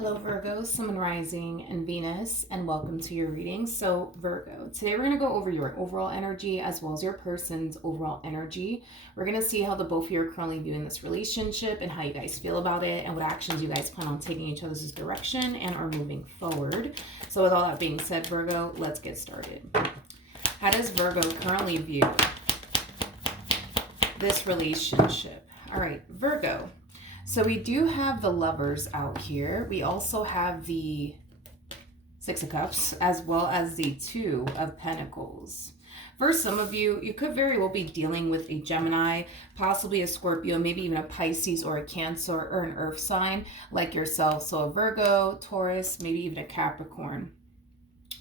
Hello, Virgo, Sun, Moon, Rising, and Venus, and welcome to your reading. So, Virgo, today we're going to go over your overall energy as well as your person's overall energy. We're going to see how the both of you are currently viewing this relationship and how you guys feel about it and what actions you guys plan on taking each other's direction and are moving forward. So, with all that being said, Virgo, let's get started. How does Virgo currently view this relationship? All right, Virgo. So we do have the Lovers out here. We also have the Six of Cups as well as the Two of Pentacles. For some of you, you could very well be dealing with a Gemini, possibly a Scorpio, maybe even a Pisces or a Cancer or an Earth sign like yourself. So a Virgo, Taurus, maybe even a Capricorn.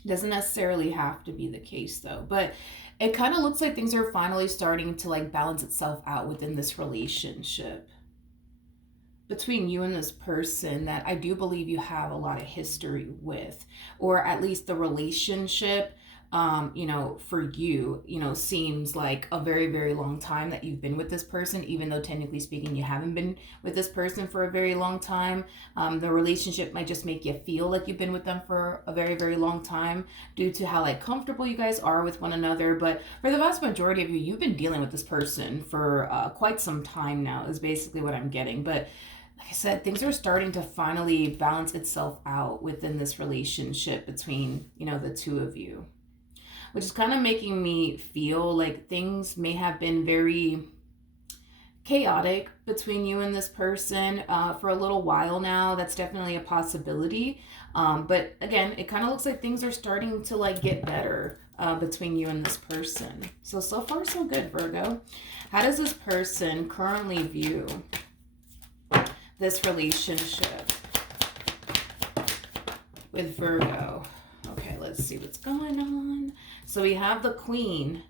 Doesn't necessarily have to be the case though, but it kind of looks like things are finally starting to like balance itself out within this relationship between you and this person that I do believe you have a lot of history with, or at least the relationship, for you, seems like a very, very long time that you've been with this person, even though technically speaking, you haven't been with this person for a very long time. The relationship might just make you feel like you've been with them for a very, very long time due to how like comfortable you guys are with one another. But for the vast majority of you, you've been dealing with this person for quite some time now, is basically what I'm getting. But like I said, things are starting to finally balance itself out within this relationship between, the two of you, which is kind of making me feel like things may have been very chaotic between you and this person for a little while now. That's definitely a possibility. But again, it kind of looks like things are starting to like get better between you and this person. So far, so good, Virgo. How does this person currently view this relationship with Virgo? Okay, let's see what's going on. So we have the Queen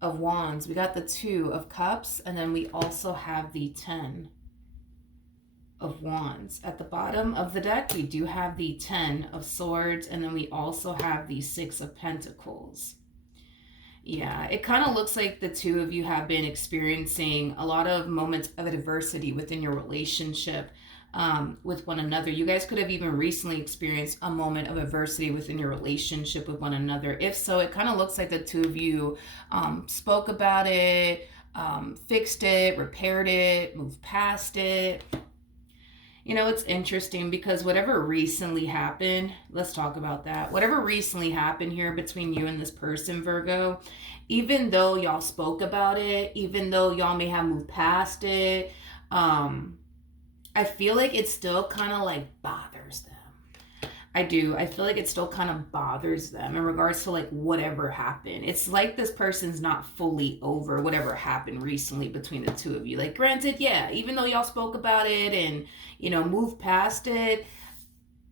of Wands, we got the Two of Cups, and then we also have the 10 of Wands. At the bottom of the deck, we do have the 10 of Swords, and then we also have the 6 of Pentacles. Yeah, it kind of looks like the two of you have been experiencing a lot of moments of adversity within your relationship with one another. You guys could have even recently experienced a moment of adversity within your relationship with one another. If so, it kind of looks like the two of you spoke about it, fixed it, repaired it, moved past it. It's interesting because whatever recently happened, let's talk about that. Whatever recently happened here between you and this person, Virgo, even though y'all spoke about it, even though y'all may have moved past it, I feel like it still kind of like bothers them. I do. I feel like it still kind of bothers them in regards to like whatever happened. It's like this person's not fully over whatever happened recently between the two of you. Like, granted, yeah, even though y'all spoke about it and, moved past it,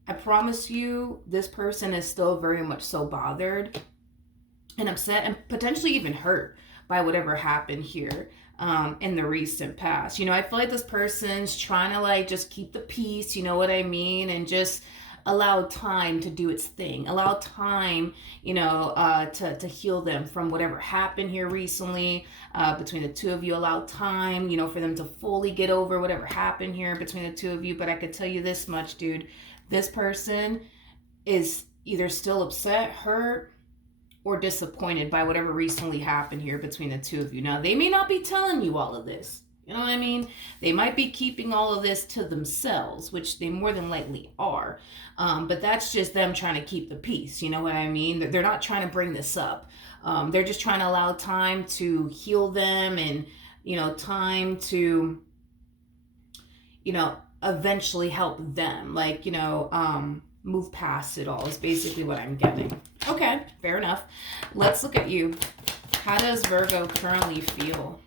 I promise you, this person is still very much so bothered and upset and potentially even hurt by whatever happened here in the recent past. I feel like this person's trying to like just keep the peace, you know what I mean? And just allow time to do its thing, allow time to heal them from whatever happened here recently between the two of you, allow time for them to fully get over whatever happened here between the two of you. But I could tell you this much, dude, this person is either still upset, hurt, or disappointed by whatever recently happened here between the two of you. Now, they may not be telling you all of this. You know what I mean? They might be keeping all of this to themselves, which they more than likely are. But that's just them trying to keep the peace. You know what I mean? They're not trying to bring this up. They're just trying to allow time to heal them and, time to, eventually help them. Like, move past it all is basically what I'm getting. Okay, fair enough. Let's look at you. How does Virgo currently feel?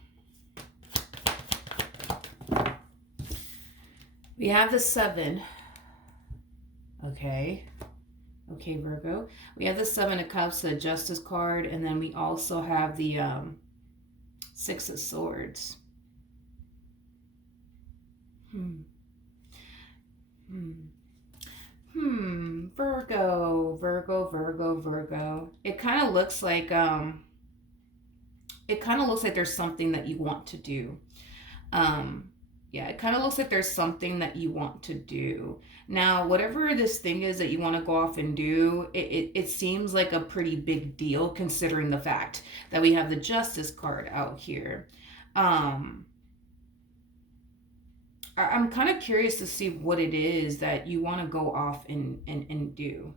We have the 7. Okay, Virgo. We have the 7 of Cups, the Justice card, and then we also have the 6 of Swords. Virgo. It kind of looks like there's something that you want to do. Yeah, it kind of looks like there's something that you want to do. Now, whatever this thing is that you want to go off and do, it seems like a pretty big deal considering the fact that we have the Justice card out here. Um, I'm kind of curious to see what it is that you want to go off and do.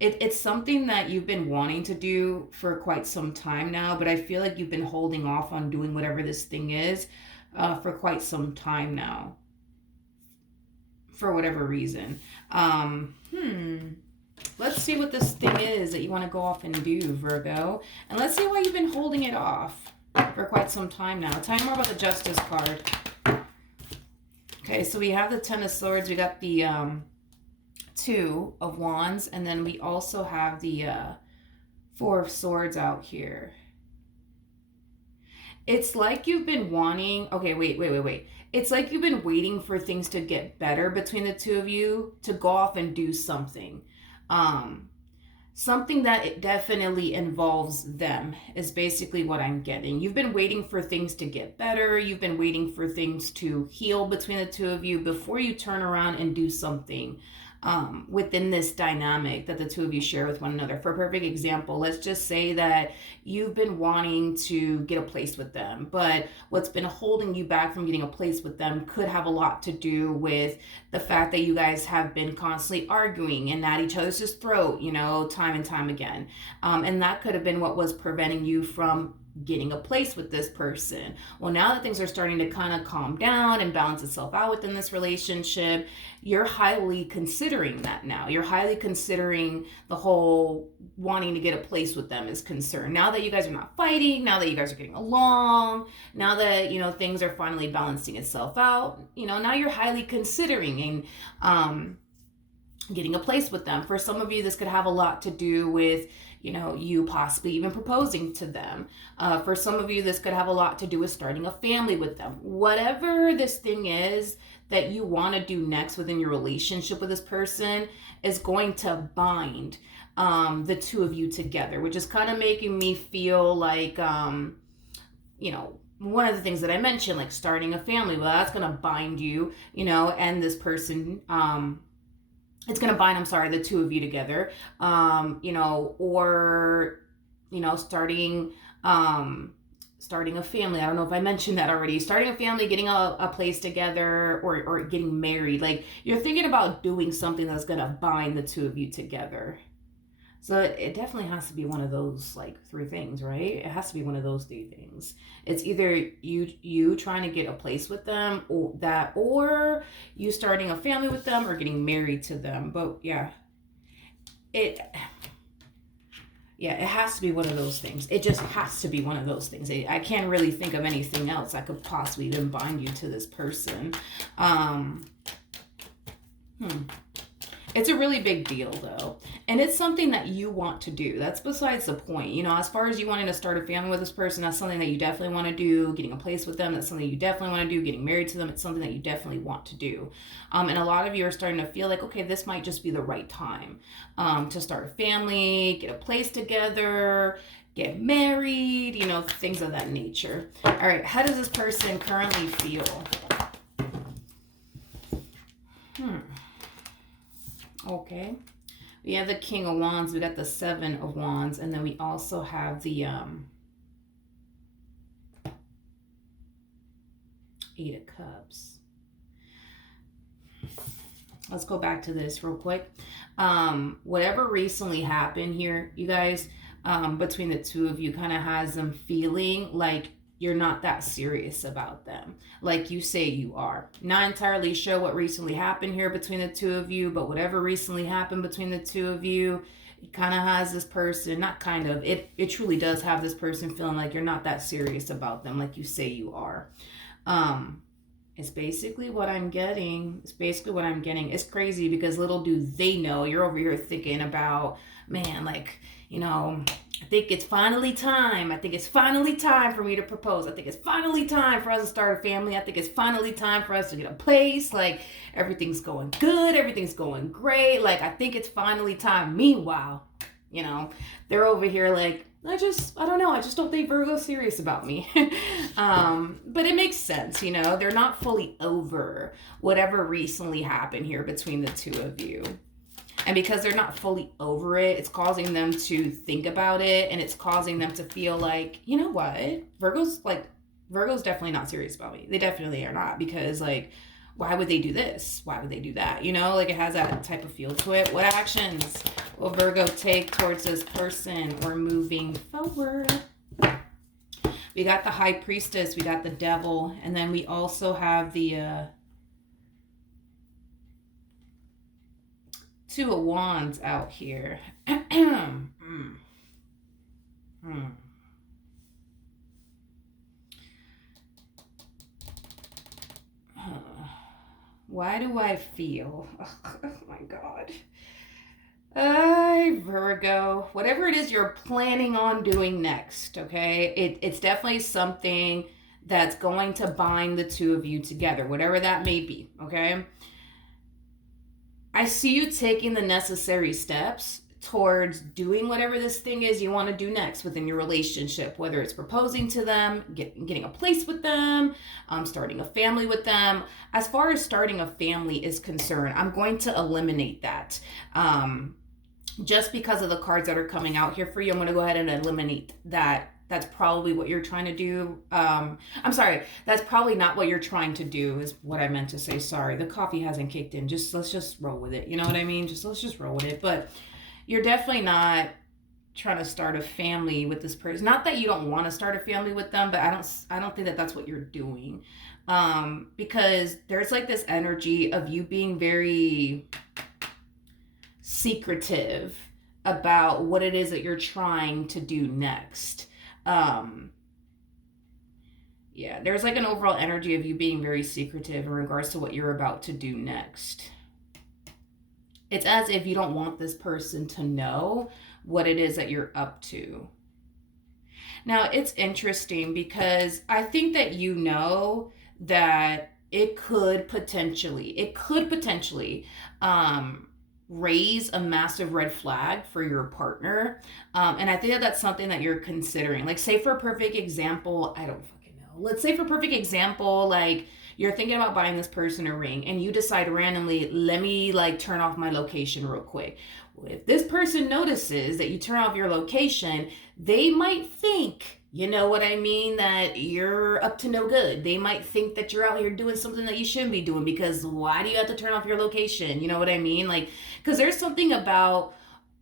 It's something that you've been wanting to do for quite some time now, but I feel like you've been holding off on doing whatever this thing is for quite some time now, for whatever reason. Let's see what this thing is that you want to go off and do, Virgo. And let's see why you've been holding it off for quite some time now. Tell me more about the Justice card. Okay, so we have the Ten of Swords. We got the Two of Wands. And then we also have the Four of Swords out here. It's like you've been wanting... Okay, wait. It's like you've been waiting for things to get better between the two of you to go off and do something. Something that it definitely involves them is basically what I'm getting. You've been waiting for things to get better. You've been waiting for things to heal between the two of you before you turn around and do something within this dynamic that the two of you share with one another. For a perfect example, let's just say that you've been wanting to get a place with them, but what's been holding you back from getting a place with them could have a lot to do with the fact that you guys have been constantly arguing and at each other's throat, time and time again. And that could have been what was preventing you from getting a place with this person. Well, now that things are starting to kind of calm down and balance itself out within this relationship, you're highly considering that now. You're highly considering the whole wanting to get a place with them is concerned. Now that you guys are not fighting, now that you guys are getting along, now that, things are finally balancing itself out, now you're highly considering and getting a place with them. For some of you, this could have a lot to do with you possibly even proposing to them. For some of you, this could have a lot to do with starting a family with them. Whatever this thing is that you want to do next within your relationship with this person is going to bind the two of you together, which is kind of making me feel like, one of the things that I mentioned, like starting a family, well, that's going to bind you, and this person, it's going to bind, the two of you together, or, starting a family. I don't know if I mentioned that already. Starting a family, getting a place together, or getting married. Like, you're thinking about doing something that's going to bind the two of you together. So it definitely has to be one of those, like, three things, right? It has to be one of those three things. It's either you trying to get a place with them, or you starting a family with them, or getting married to them. But yeah, it has to be one of those things. It just has to be one of those things. I can't really think of anything else that could possibly even bind you to this person. It's a really big deal, though. And it's something that you want to do. That's besides the point. As far as you wanting to start a family with this person, that's something that you definitely want to do. Getting a place with them, that's something you definitely want to do. Getting married to them, it's something that you definitely want to do. And a lot of you are starting to feel like, okay, this might just be the right time to start a family, get a place together, get married, things of that nature. All right, how does this person currently feel? Okay, we have the King of Wands, we got the Seven of Wands, and then we also have the Eight of Cups. Let's go back to this real quick. Whatever recently happened here, you guys, between the two of you, kind of has them feeling like you're not that serious about them, like you say you are. Not entirely sure what recently happened here between the two of you, but whatever recently happened between the two of you, it kind of has this person, not kind of, it truly does have this person feeling like you're not that serious about them, like you say you are. It's basically what I'm getting. It's crazy because little do they know, you're over here thinking about, man, like, I think it's finally time. I think it's finally time for me to propose. I think it's finally time for us to start a family. I think it's finally time for us to get a place. Like, everything's going good. Everything's going great. Like, I think it's finally time. Meanwhile, they're over here like, I don't know. I just don't think Virgo's serious about me. But it makes sense, you know. They're not fully over whatever recently happened here between the two of you. And because they're not fully over it, it's causing them to think about it, and it's causing them to feel like, you know what? Virgo's definitely not serious about me. They definitely are not, because like, why would they do this? Why would they do that? You know, like it has that type of feel to it. What actions will Virgo take towards this person? We're moving forward. We got the High Priestess, we got the Devil, and then we also have the Two of Wands out here. Why do I feel? Oh my God. Virgo, whatever it is you're planning on doing next, okay? It's definitely something that's going to bind the two of you together, whatever that may be, okay? I see you taking the necessary steps towards doing whatever this thing is you want to do next within your relationship, whether it's proposing to them, getting a place with them, starting a family with them. As far as starting a family is concerned, I'm going to eliminate that. Just because of the cards that are coming out here for you, I'm going to go ahead and eliminate that. That's probably what you're trying to do. I'm sorry, that's probably not what you're trying to do, is what I meant to say. Sorry, the coffee hasn't kicked in. Let's just roll with it. You know what I mean? Let's just roll with it. But you're definitely not trying to start a family with this person. Not that you don't want to start a family with them, but I don't think that that's what you're doing. Because there's like this energy of you being very secretive about what it is that you're trying to do next. Yeah, there's like an overall energy of you being very secretive in regards to what you're about to do next. It's as if you don't want this person to know what it is that you're up to. Now, it's interesting because I think that you know that it could potentially raise a massive red flag for your partner. And I think that that's something that you're considering. Like, say for a perfect example, I don't fucking know. Let's say for a perfect example, like you're thinking about buying this person a ring and you decide randomly, let me like turn off my location real quick. Well, if this person notices that you turn off your location, they might think, you know what I mean, that you're up to no good. They might think that you're out here doing something that you shouldn't be doing, because why do you have to turn off your location? You know what I mean? Like, because there's something about,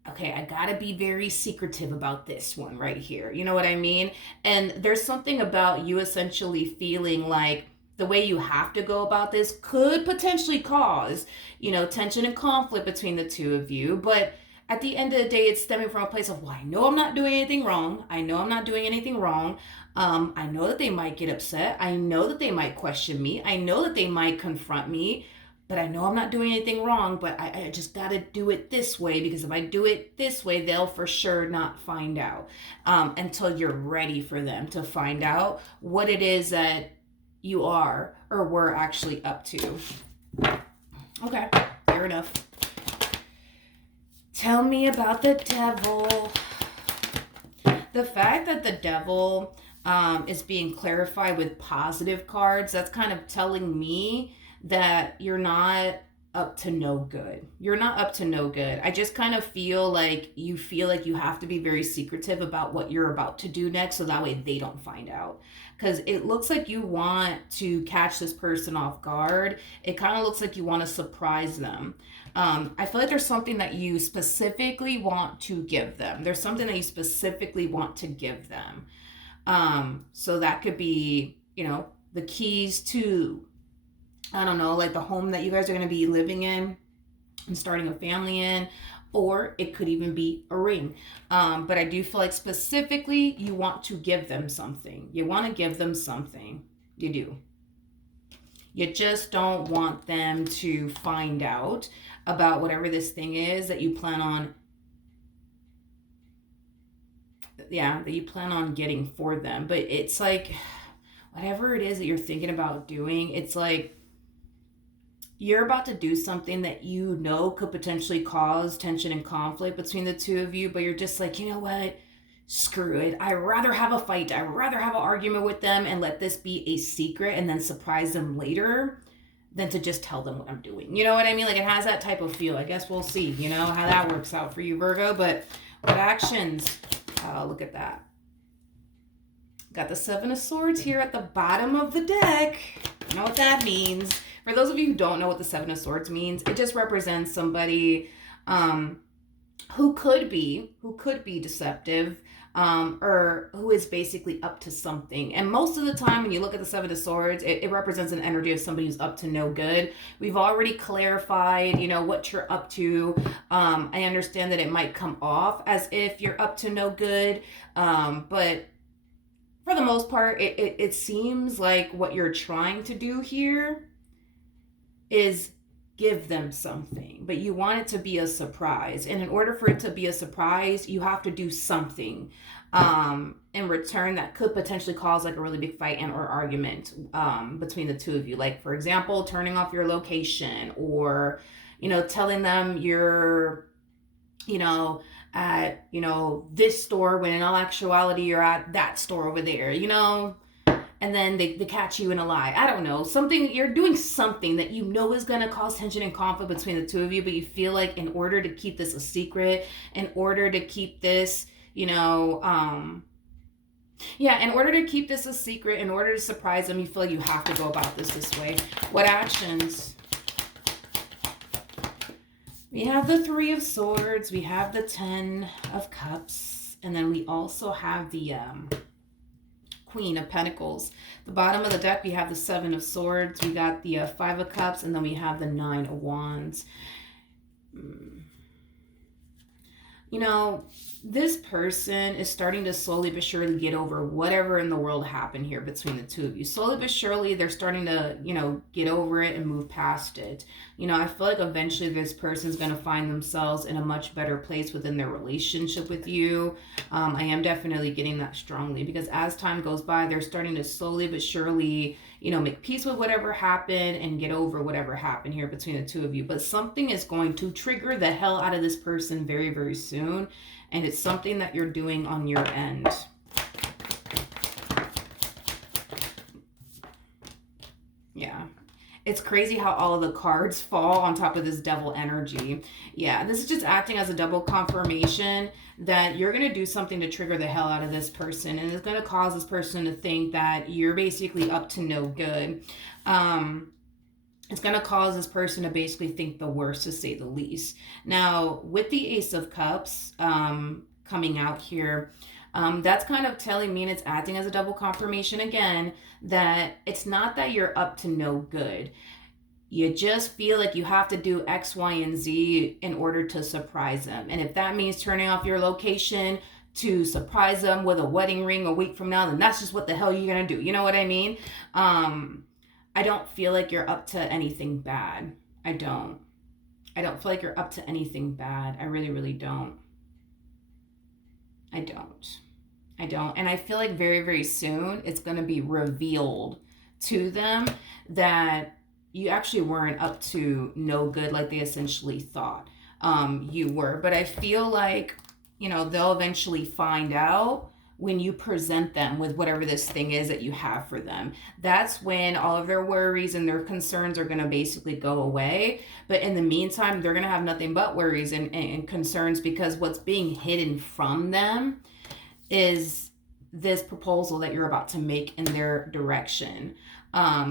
okay, I gotta be very secretive about this one right here. You know what I mean? And there's something about you essentially feeling like the way you have to go about this could potentially cause, you know, tension and conflict between the two of you. But at the end of the day, it's stemming from a place of, well, I know I'm not doing anything wrong. I know I'm not doing anything wrong. I know that they might get upset. I know that they might question me. I know that they might confront me. But I know I'm not doing anything wrong, but I just got to do it this way, because if I do it this way, they'll for sure not find out until you're ready for them to find out what it is that you are or were actually up to. Okay, fair enough. Tell me about the Devil. The fact that the Devil is being clarified with positive cards, that's kind of telling me that you're not up to no good. You're not up to no good. I just kind of feel like you have to be very secretive about what you're about to do next, so that way they don't find out. Because it looks like you want to catch this person off guard. It kind of looks like you want to surprise them. I feel like there's something that you specifically want to give them. There's something that you specifically want to give them. So that could be, you know, the keys to, I don't know, like the home that you guys are going to be living in and starting a family in, or it could even be a ring. But I do feel like specifically you want to give them something. You want to give them something. You do. You just don't want them to find out about whatever this thing is that you plan on, that you plan on getting for them. But it's like, whatever it is that you're thinking about doing, it's like you're about to do something that you know could potentially cause tension and conflict between the two of you, but you're just like, you know what? screw it. I'd rather have a fight. I'd rather have an argument with them and let this be a secret and then surprise them later than to just tell them what I'm doing. You know what I mean? Like, it has that type of feel. I guess we'll see, you know, how that works out for you, Virgo. But what actions? Look at that. Got the Seven of Swords here at the bottom of the deck. You know what that means. For those of you who don't know what the Seven of Swords means, it just represents somebody who could be deceptive, or who is basically up to something. And most of the time when you look at the Seven of Swords, it represents an energy of somebody who's up to no good. We've already clarified, you know, what you're up to. I understand that it might come off as if you're up to no good, but for the most part, it seems like what you're trying to do here is give them something, but you want it to be a surprise. And in order for it to be a surprise, you have to do something in return that could potentially cause like a really big fight and or argument between the two of you. Like, for example, turning off your location, or, you know, telling them you're, you know, at, you know, this store when in all actuality you're at that store over there, you know, and then they catch you in a lie. I don't know. Something, you're doing something that you know is going to cause tension and conflict between the two of you, but you feel like in order to keep this a secret, in order to keep this, you know, in order to keep this a secret, in order to surprise them, you feel like you have to go about this way. What actions? We have the Three of Swords, we have the Ten of Cups, and then we also have the Queen of Pentacles. The bottom of the deck, we have the Seven of Swords, we got the Five of Cups, and then we have the Nine of Wands. You know, this person is starting to slowly but surely get over whatever in the world happened here between the two of you. Slowly but surely, they're starting to, you know, get over it and move past it. You know, I feel like eventually this person's going to find themselves in a much better place within their relationship with you. I am definitely getting that strongly, because as time goes by, they're starting to slowly but surely, you know, make peace with whatever happened and get over whatever happened here between the two of you. But something is going to trigger the hell out of this person very, very soon. And it's something that you're doing on your end. Yeah. It's crazy how all of the cards fall on top of this devil energy. Yeah, this is just acting as a double confirmation that you're going to do something to trigger the hell out of this person. And it's going to cause this person to think that you're basically up to no good. It's going to cause this person to basically think the worst, to say the least. Now, with the Ace of Cups coming out here, that's kind of telling me, and it's acting as a double confirmation again, that it's not that you're up to no good. You just feel like you have to do X, Y, and Z in order to surprise them. And if that means turning off your location to surprise them with a wedding ring a week from now, then that's just what the hell you're going to do. You know what I mean? I don't feel like you're up to anything bad. I don't feel like you're up to anything bad. I really, really don't. I don't. And I feel like very, very soon it's going to be revealed to them that you actually weren't up to no good like they essentially thought you were. But I feel like, you know, they'll eventually find out when you present them with whatever this thing is that you have for them. That's when all of their worries and their concerns are going to basically go away. But in the meantime, they're going to have nothing but worries and concerns, because what's being hidden from them is this proposal that you're about to make in their direction.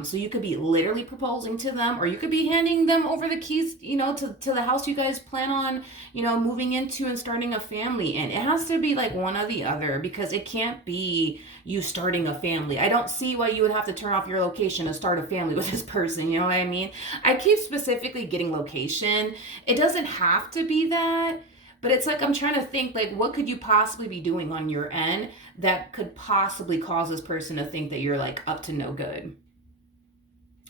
So you could be literally proposing to them, or you could be handing them over the keys, you know, to the house you guys plan on, you know, moving into and starting a family in. It has to be like one or the other, because it can't be you starting a family. I don't see why you would have to turn off your location to start a family with this person. You know what I mean? I keep specifically getting location. It doesn't have to be that. But it's like, I'm trying to think, like, what could you possibly be doing on your end that could possibly cause this person to think that you're, like, up to no good?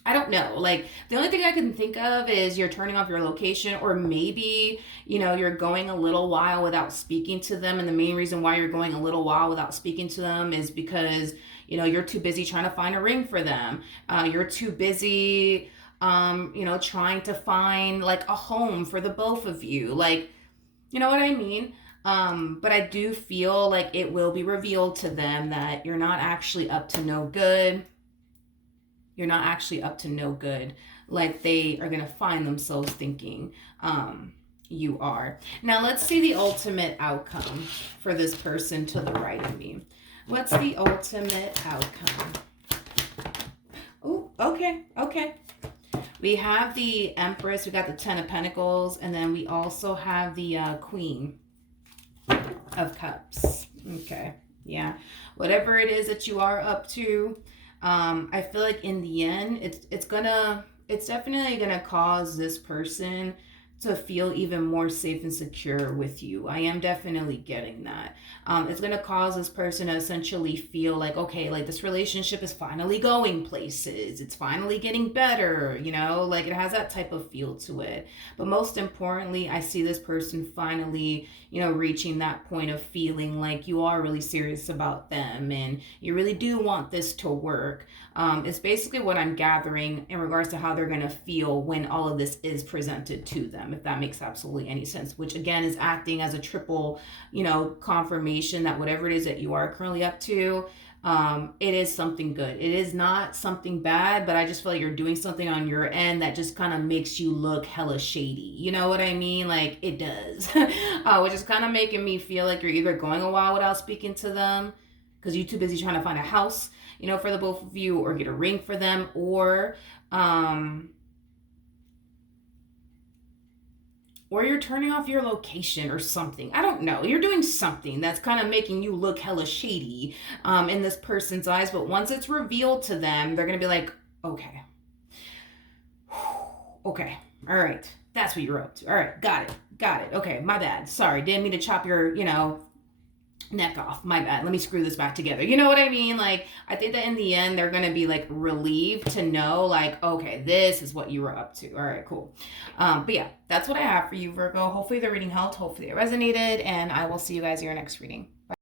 I don't know. Like, the only thing I can think of is you're turning off your location, or maybe, you know, you're going a little while without speaking to them. And the main reason why you're going a little while without speaking to them is because, you know, you're too busy trying to find a ring for them. You're too busy, you know, trying to find, like, a home for the both of you. Like, you know what I mean? But I do feel like it will be revealed to them that you're not actually up to no good. You're not actually up to no good. Like they are going to find themselves thinking you are. Now let's see the ultimate outcome for this person to the right of me. What's the ultimate outcome? Oh, okay, okay. We have the Empress, we got the Ten of Pentacles, and then we also have the Queen of Cups. Okay, yeah. Whatever it is that you are up to, I feel like in the end, it's definitely gonna cause this person to feel even more safe and secure with you. I am definitely getting that. It's gonna cause this person to essentially feel like, okay, like this relationship is finally going places. It's finally getting better, you know, like it has that type of feel to it. But most importantly, I see this person finally, you know, reaching that point of feeling like you are really serious about them and you really do want this to work. It's basically what I'm gathering in regards to how they're going to feel when all of this is presented to them, if that makes absolutely any sense, which again is acting as a triple, you know, confirmation that whatever it is that you are currently up to, it is something good. It is not something bad, but I just feel like you're doing something on your end that just kind of makes you look hella shady. You know what I mean? Like it does, which is kind of making me feel like you're either going a while without speaking to them because you're too busy trying to find a house, you know, for the both of you, or get a ring for them, or you're turning off your location or something. I don't know. You're doing something that's kind of making you look hella shady in this person's eyes. But once it's revealed to them, they're going to be like, okay. Okay. All right. That's what you're up to. All right. Got it. Got it. Okay. My bad. Sorry. Didn't mean to chop your, you know, neck off. My bad. Let me screw this back together. You know what I mean? Like, I think that in the end, they're going to be like relieved to know, like, okay, this is what you were up to. All right, cool. But yeah, that's what I have for you, Virgo. Hopefully the reading helped. Hopefully it resonated. And I will see you guys in your next reading.